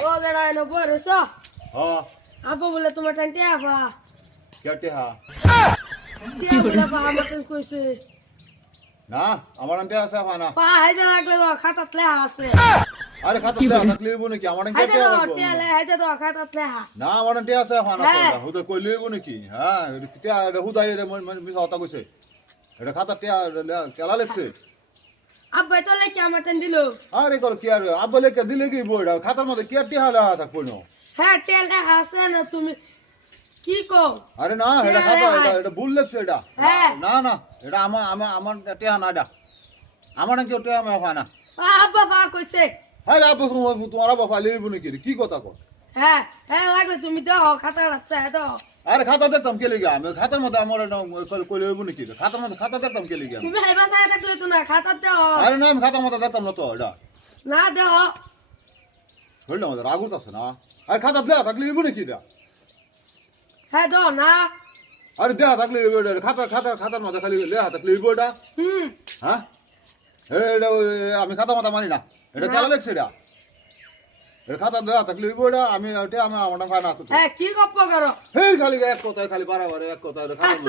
ও দাঁড়া এলো বরেছ হ্যাঁ আপা বলে তোমার টানতে আপা কেটে হা টিয়া বলে পা মতন কইছে না আমার আনতে আছে না পা হাইতে লাগলে তো খাতাত লেহা আছে আরে খাতা লেখা থাকলে লিবো নাকি আমার আনতে হাইতে তো টিয়া লে হাইতে তো খাতাত লেহা না আমার আনতে আছে না হ্যাঁ। তো হুদা কই লিবো নাকি হ্যাঁ এটা হুদাই রে মিছা কথা কইছে এটা খাতা টিয়া কেলা লেখছে আব্বাই তো লেখে আমার টান দিল আরে কল কি আর আব্বা লেখা দিলে কি বইটা খাতার মধ্যে কি আর টিয়া লেখা থাকবো না হ্যাঁ টিয়া লেহা আছে না তুমি কি কো আরে না এটা খাতা এটা ভুল লেখছে এটা হ্যাঁ। না না এটা আমার টিয়া না এটা আমার নাকি টিয়া আমি হয় না আব্বা পা কইছে হ্যাঁ আব্বা তোমার আব্বা ফালি লিবো নাকি কি কথা কর হ্যাঁ হ্যাঁ লাগলে তুমি দাও খাতা রাখছে দাও আরে খাতা দেখতাম কে লিগা আমি খাতার মধ্যে আমার কই লইব নাকি খাতার মধ্যে খাতা দেখতাম কে লিগা তুমি হাইবা সাথে থাকলে তো না খাতা দাও আরে না আমি খাতার মধ্যে দেখতাম না তো এটা না দাও হইল আমাদের রাগুত আছে না আরে খাতা দেয়া থাকলে লইব নাকি এটা হ্যাঁ দাও না আরে দেয়া থাকলে লইব এটা খাতার মধ্যে খালি দেয়া থাকলে লইব এটা হ্যাঁ এটা আমি খাতা মাথা মানি না এটা কেলা লেখছে এটা এটা খাতা দেয়া থাকলে লইব এটা আমি এটা আমি আমার খায় না তো হ্যাঁ কি গপ্প করো হেই খালি এক কথা খালি বারবার এক কথা খালি